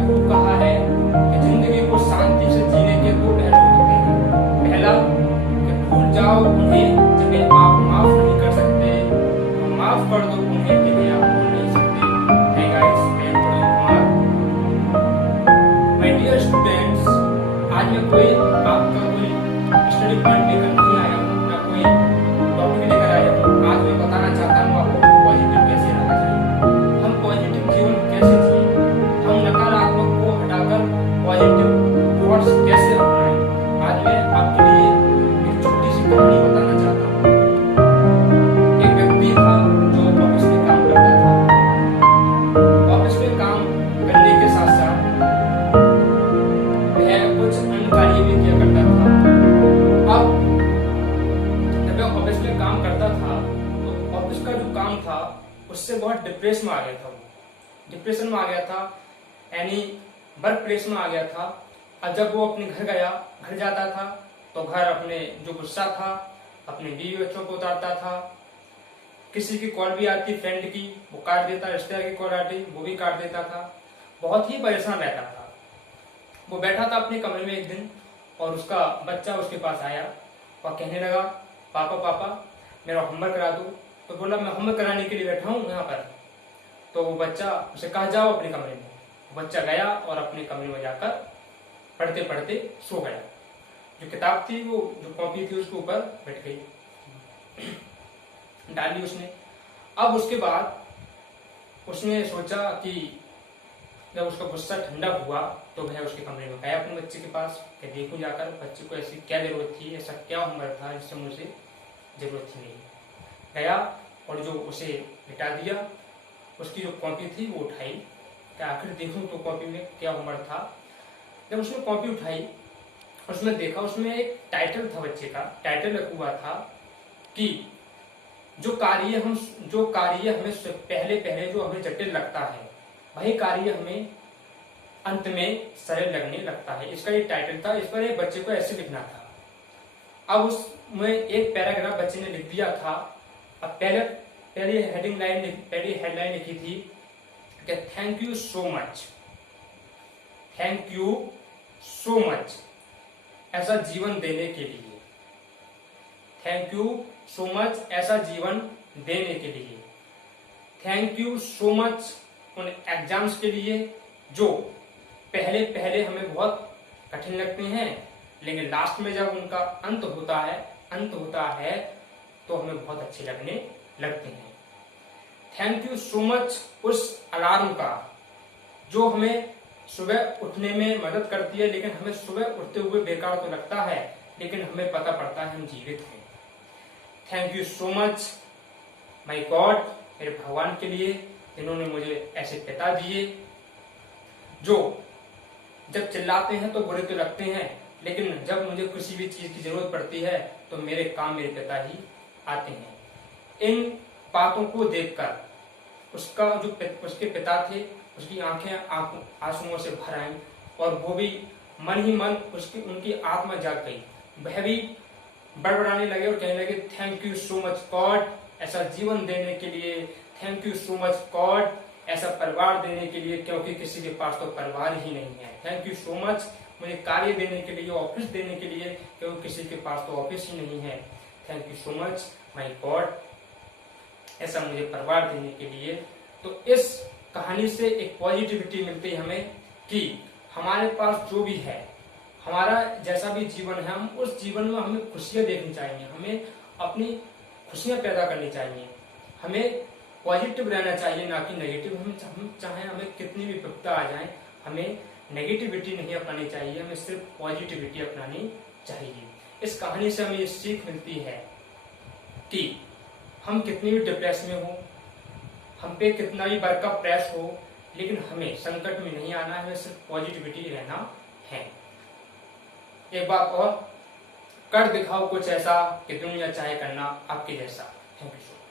खूब कहा है कि जिंदगी को शांति से जीने के दो पहलू होते हैं। पहला कि भूल जाओ उन्हें जिन्हें आप माफ नहीं कर सकते, और माफ कर दो उन्हें जिन्हें आप भूल नहीं सकते। Hey guys, मैं हूं Pradeep Kumar. My dear students, आज मैं कोई आपका कोई स्टडी पॉइंट लेकर नहीं आया हूँ, ना कोई टॉपिक लेकर आया हूँ। आज मैं बताना चाहता हूँ आपको पॉजिटिव कैसे रहना चाहिए, हम पॉजिटिव जीवन कैसे जिए, हम नकारात्मक को हटाकर पॉजिटिव थॉट्स कैसे अपनाएं। आज मैं आपके लिए एक छोटी सी कहानी बताना चाहता हूँ। एक व्यक्ति था जो ऑफिस में काम करता था। ऑफिस में काम करने के साथ साथ वह कुछ अन्य कार्य भी किया करता था। अब जब वह ऑफिस में काम करता था तो ऑफिस का जो काम था उससे बहुत डिप्रेस में आ गया था। वो डिप्रेशन में आ गया था, यानी वर्क प्लेस में आ गया था। अब जब वो अपने घर जाता था तो घर अपने जो गुस्सा था अपने बीवी बच्चों को उतारता था। किसी की कॉल भी आती फ्रेंड की, वो काट देता, रिश्तेदार की कॉल आती वो भी काट देता था। बहुत ही परेशान रहता था। वो बैठा था अपने कमरे में एक दिन और उसका बच्चा उसके पास आया और कहने लगा, पापा पापा मेरा होमवर्क करा दो। तो बोला, मैं होमवर्क कराने के लिए बैठा हूँ यहाँ पर। तो वो बच्चा उसे कहा, जाओ अपने कमरे में। बच्चा गया और अपने कमरे में जाकर पढ़ते पढ़ते सो गया। जो किताब थी, वो जो कॉपी थी उसके ऊपर बैठ गई, डाली उसने। अब उसके बाद उसने सोचा कि जब उसका गुस्सा ठंडा हुआ तो वह उसके कमरे में गया अपने बच्चे के पास कि देखूं जाकर बच्चे को ऐसी क्या जरूरत थी, ऐसा क्या होमवर्क था जिससे मुझे जरूरत थी नहीं। गया और जो उसे लिटा दिया, उसकी जो कॉपी थी वो उठाई कि आखिर देखूं तो कॉपी में क्या होमवर्क था। जब उसने कॉपी उठाई, उसमें देखा, उसमें एक टाइटल था, बच्चे का टाइटल लिखा हुआ था कि जो कार्य हमें पहले पहले जो हमें जटिल लगता है वही कार्य हमें अंत में सरल लगने लगता है। इसका ये टाइटल था। इस पर एक बच्चे को ऐसे लिखना था। अब उसमें एक पैराग्राफ बच्चे ने लिख दिया था। अब पहली हेडलाइन लिखी थी कि thank you so much, thank you so much ऐसा जीवन देने के लिए, थैंक यू सो मच ऐसा जीवन देने के लिए, थैंक यू सो मच उन एग्जाम्स के लिए जो पहले पहले हमें बहुत कठिन लगते हैं, लेकिन लास्ट में जब उनका अंत होता है तो हमें बहुत अच्छे लगने लगते हैं। थैंक यू सो मच उस अलार्म का जो हमें सुबह उठने में मदद करती है, लेकिन हमें सुबह उठते हुए बेकार तो लगता है, लेकिन हमें पता पड़ता है हम जीवित हैं। Thank you so much my God, मेरे भगवान के लिए जिन्होंने मुझे ऐसे पिता दिए जो जब चिल्लाते हैं तो बुरे तो लगते हैं, लेकिन जब मुझे किसी भी चीज की जरूरत पड़ती है तो मेरे काम मेरे पिता ही आते हैं। इन बातों को देखकर उसके पिता थे, उसकी आंखें आंसुओं से भर आईं और वो भी मन ही मन उनकी आत्मा जाग गई। वह भी बड़बड़ाने लगे और कहने लगे, thank you so much God ऐसा जीवन देने के लिए, thank you so much God ऐसा परिवार देने के लिए, क्योंकि किसी के पास तो परिवार ही नहीं है। थैंक यू सो मच मुझे कार्य देने के लिए, ऑफिस देने के लिए, क्योंकि किसी के पास तो ऑफिस ही नहीं है। Thank you so much my God ऐसा मुझे परिवार देने के लिए। तो इस कहानी से एक पॉजिटिविटी मिलती है हमें कि हमारे पास जो भी है, हमारा जैसा भी जीवन है, हम उस जीवन में हमें खुशियां देखनी चाहिए, हमें अपनी खुशियां पैदा करनी चाहिए, हमें पॉजिटिव रहना चाहिए, ना कि नेगेटिव। हम चाहे हमें कितनी भी विपत्ता आ जाए, हमें नेगेटिविटी नहीं अपनानी चाहिए, हमें सिर्फ पॉजिटिविटी अपनानी चाहिए। इस कहानी से हमें ये सीख मिलती है कि हम कितनी भी डिप्रेस में हो, हम पे कितना भी वर्क का प्रेस हो, लेकिन हमें संकट में नहीं आना है, हमें सिर्फ पॉजिटिविटी रहना है। एक बात और, कर दिखाओ कुछ ऐसा कि दुनिया चाहे करना आपके जैसा। Thank you so much.